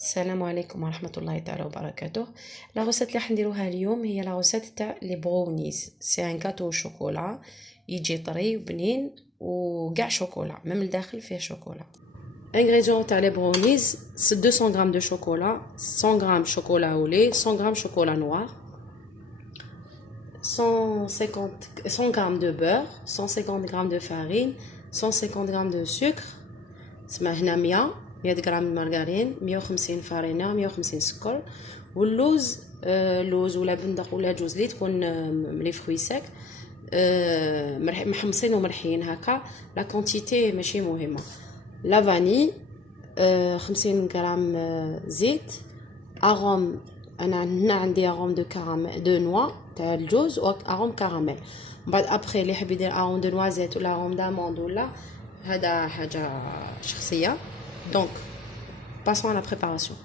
السلام عليكم ورحمة الله تعالى وبركاته. لا غوسيت اللي راح نديروها اليوم هي لا غوسيت تاع لي بغونيز، سي ان كاتو شوكولا يجي طري وبنين وكاع شوكولا، ميم الداخل فيه شوكولا. انغريديون تاع لي بغونيز: 200 غرام دو شوكولا، 100 غرام شوكولا او لي، 100 غرام شوكولا نوار، 100 غرام دو بور، 150 غرام دو فارين، 150 غرام دو سكر، تسمى هنا 100 غرام مارغرين، 150 فرينه، 150 سكر. واللوز لوز ولا بندق ولا جوز اللي تكون لي فروي ساك محمصين ومرحيين هكا. لا كونتيتي ماشي مهمه. لا فاني 50 غرام زيت. اروم انا هنا عندي اروم دو كراميل دو نوا تاع الجوز و اروم كراميل. من بعد ابري اللي يحب يدير اروم دو نوازيت ولا اروم داموند ولا هذا حاجه شخصيه. دونك باسون لا بريباراسيون.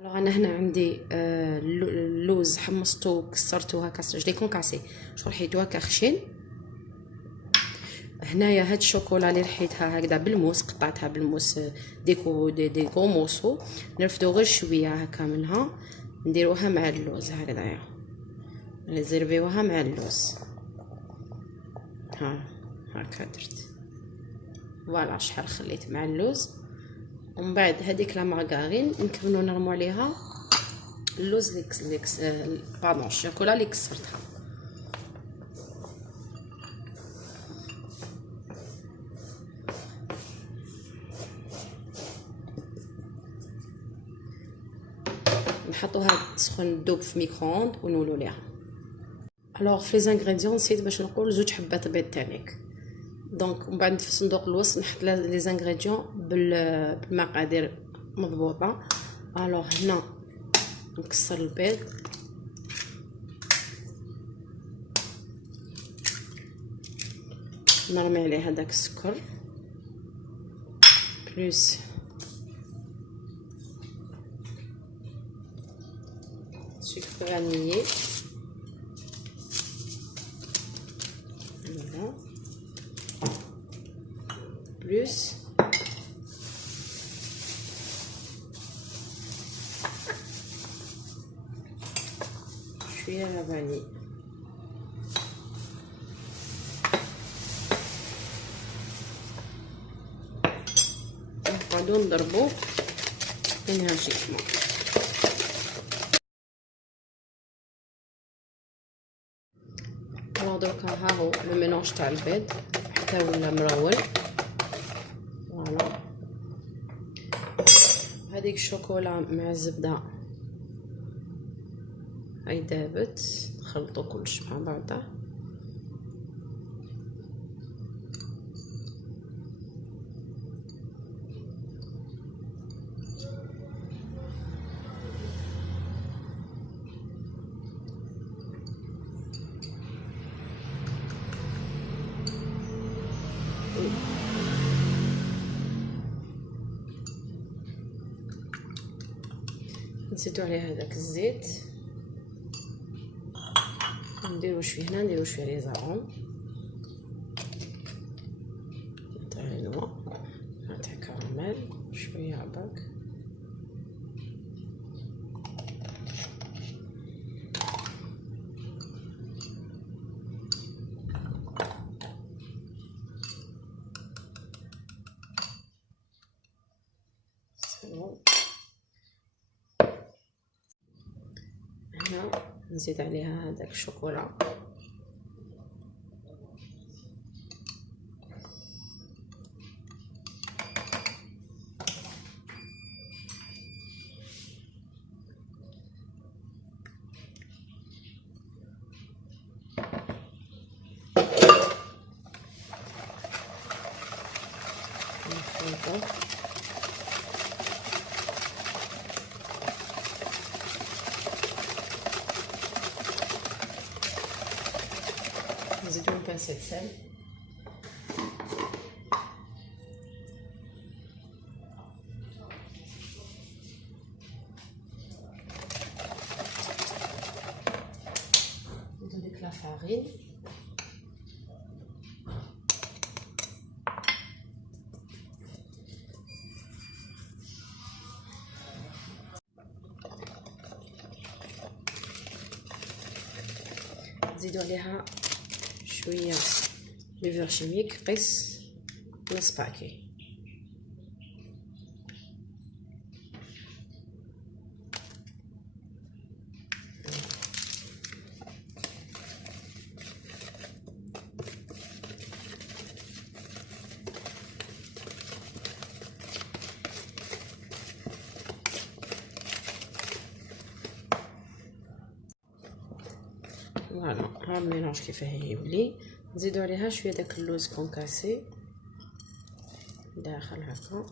الوغ انا هنا عندي اللوز حمصتو كسرتو هكا جو لي كونكاسي شو رحيتو هكا خشين. هنايا هاد الشوكولا اللي رحيتها هكذا بالموس، قطعتها بالموس دي كو موسو، نرفدو غير شويه هكا منها نديروها مع اللوز هكذايا، نزربيوها مع اللوز. هكا درت فوالا شحال خليت مع اللوز. ومن بعد هذيك لا مارغارين نكملو نرمو عليها اللوز باردون الشوكولا اللي كسرتها. نحطوها تسخن تذوب في ميكرووند ونولو ليها. الوغ في لي زانغريديون نسيت باش نقول 2 حبات بيض تانيك. دونك من بعد في صندوق الوصف نحط لي زانغريديون بالمقادير مضبوطه. الوغ هنا نكسر البيض، نرمي عليه هذاك السكر بلوس سكر فانيلي، فوالا بلوس شويه لا فاني. نقعدو نضربو انرجيكمون. دركا ها هو لو ميلونج تاع البيض حتى ولا مرول. فوالا هذيك الشوكولا مع الزبده هاي دابت، نخلطو كلش مع بعضه. نزيدو عليه هذاك الزيت، نديرو شويه هنا، نديرو شويه لي زاروم تاع النوا تاع كراميل، شويه عباك. هنا نزيد عليها هذاك الشوكولا، نزيدو بانسة سال، ندير ديك لا فارين، نزيدو عليها شويه بيفور شيميك قيس نص باكي. فوالا ها الميلونج كيفاه يولي. نزيدو عليها شويه داك اللوز كونكاسي داخل هكا.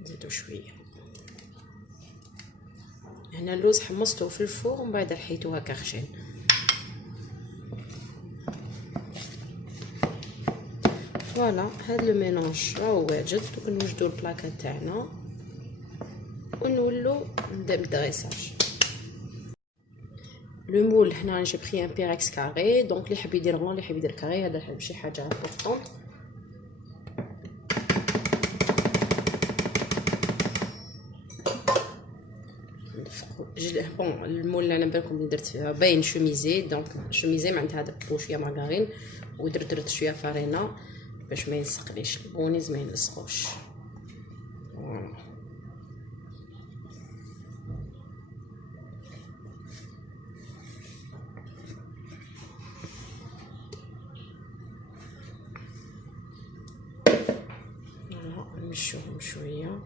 نزيدو شويه. هنا اللوز حمصته في الفور ومن بعد حيتو هكا خشن. فوالا هاد لو ميلونج راهو واجد. دوك نوجدو البلاكه تاعنا ونولو نبدا بالدغيساج. لو مول هنا جي بري ان بيركس كاري، دونك اللي يحب يدير رون اللي يحب يدير كاري هذا ماشي حاجه امبورطونط. بون المول اللي انا بالكم درت فيها باين شوميزي، دونك شوميزي معناتها درت شويه مارغرين ودرت شويه فارينه باش ما يلصقليش البونيز ما يلصقوش. نمشوهم شويه.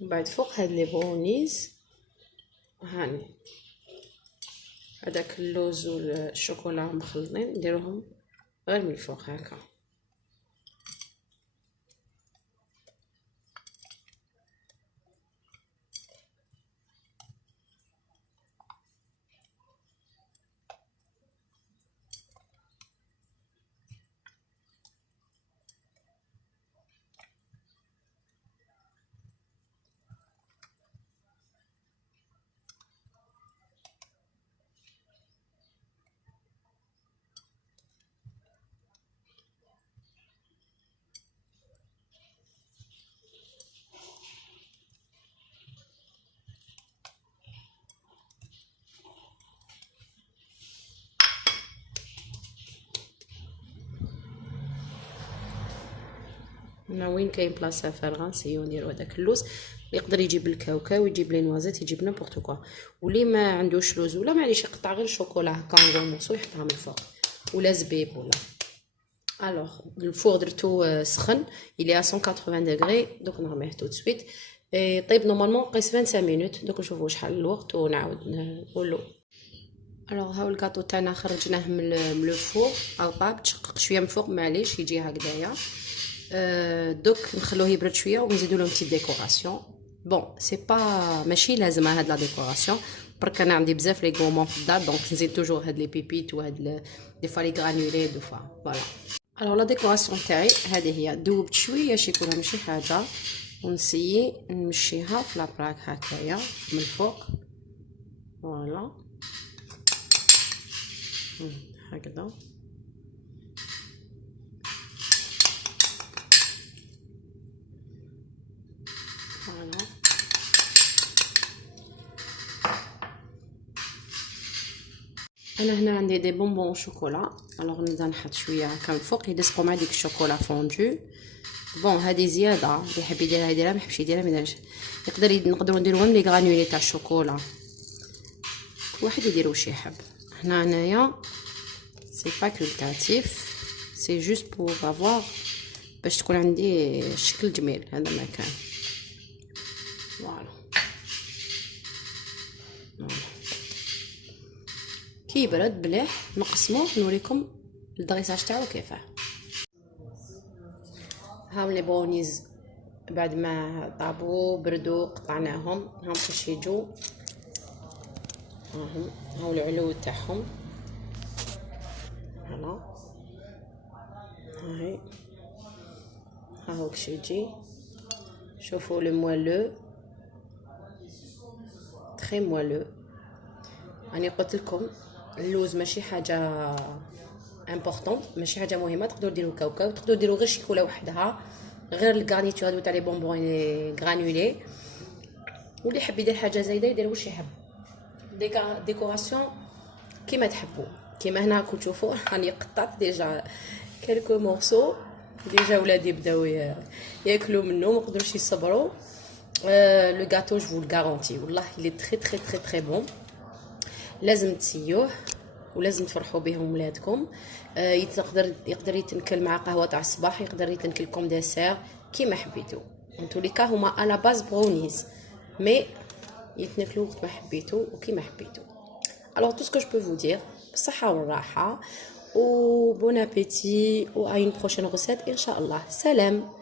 بعد فوق هاد لي بونيز هاني هذاك اللوز والشوكولا مخلطين نديروهم غير من الفوق هكا. هنا وين كاين بلاصه فارغه نسيو نديرو هذاك اللوز. يقدر يجيب الكاوكاو يجيب لي نوازيت يجيب نيمبورط كوا، واللي ما عندوش لوز ولا معليش يقطع غير الشوكولا هكا نغمسو يحطها من الفوق ولا زبيب ولا. الوغ الفور درتو سخن الى 180 دوغري، دوك نرميه تو سويت طيب نورمالمون قيس 25 مينوت. دوك نشوفوا شحال الوقت ونعاود نقولوا. الوغ هاو الكاطو تاعنا خرجناه من لو فور او طاب تشقق شويه من فوق معليش يجي هكذايا. دوك نخلوه يبرد شويه ونزيدو له بتي ديكوراسيون. بون سي با ماشي لازم هاد لا ديكوراسيون، برك انا عندي بزاف لي غومون في الدار دونك نزيد توجور هاد لي بيبيت وهاد دي فوا لي غرانولي دو فوا فوالا. الوغ لا ديكوراسيون تاعي هذه هي. دوبت شويه شيكولا ماشي حاجه ونسيي نمشيها في لابراك هكايا من الفوق فوالا هكذا. انا هنا عندي دي بونبون شوكولا. الوغ نبدا نحط شويه هكا من الفوق يلصقوا مع ديك الشوكولا فوندو. بون هذه زياده اللي يحب يديرها يديرها، ما يحبش يديرها ما يديرش. نقدروا نديروا ميم لي غرانولي تاع الشوكولا كل واحد يدير واش يحب. هنايا سي فاكولتاتيف، سي جوست بور افوار باش تكون عندي شكل جميل. هذا ما كان فوالا. كي يبرد بليح نقسموه نوريكم الدغيساج تاعو كيفاه. هاهم لي بونيز بعد ما طابوا بردوا قطعناهم، هاهم باش يجوا هاو العلو تاعهم. هلا هاي هاو كش يجي. شوفوا لو موالو تري موالو. راني قلت لكم اللوز ماشي حاجه امبورطون، ماشي حاجه مهمه. تقدروا ديروا كاوكاو، تقدروا ديروا غير شيكولا وحدها، غير الغارنيتور هذو تاع لي بونبون غرانولي. واللي يحب يدير حاجه زايده يدير واش يحب. ديكوراسيون كيما تحبوا. كيما هنا راكم تشوفوا راني قطعت ديجا كالكو مورسو. ديجا ولادي بداو ياكلوا منه، ما قدروش يصبروا. لو غاتو جو فو غارونتي والله لي تري تري تري تري بون. لازم تسيوه ولازم تفرحوا بهم ولادكم. يقدر يتنكل مع قهوه تاع الصباح، يقدر يتنكل كوم ديسير كيما حبيتو. انتو لي كا هما على باز براونيز مي يتنكلوا وقت ما حبيتو وكيما حبيتو. Alors tout ce que je peux vous dire, بالصحة والراحة و bon appétit و à une prochaine recette إن شاء الله. سلام.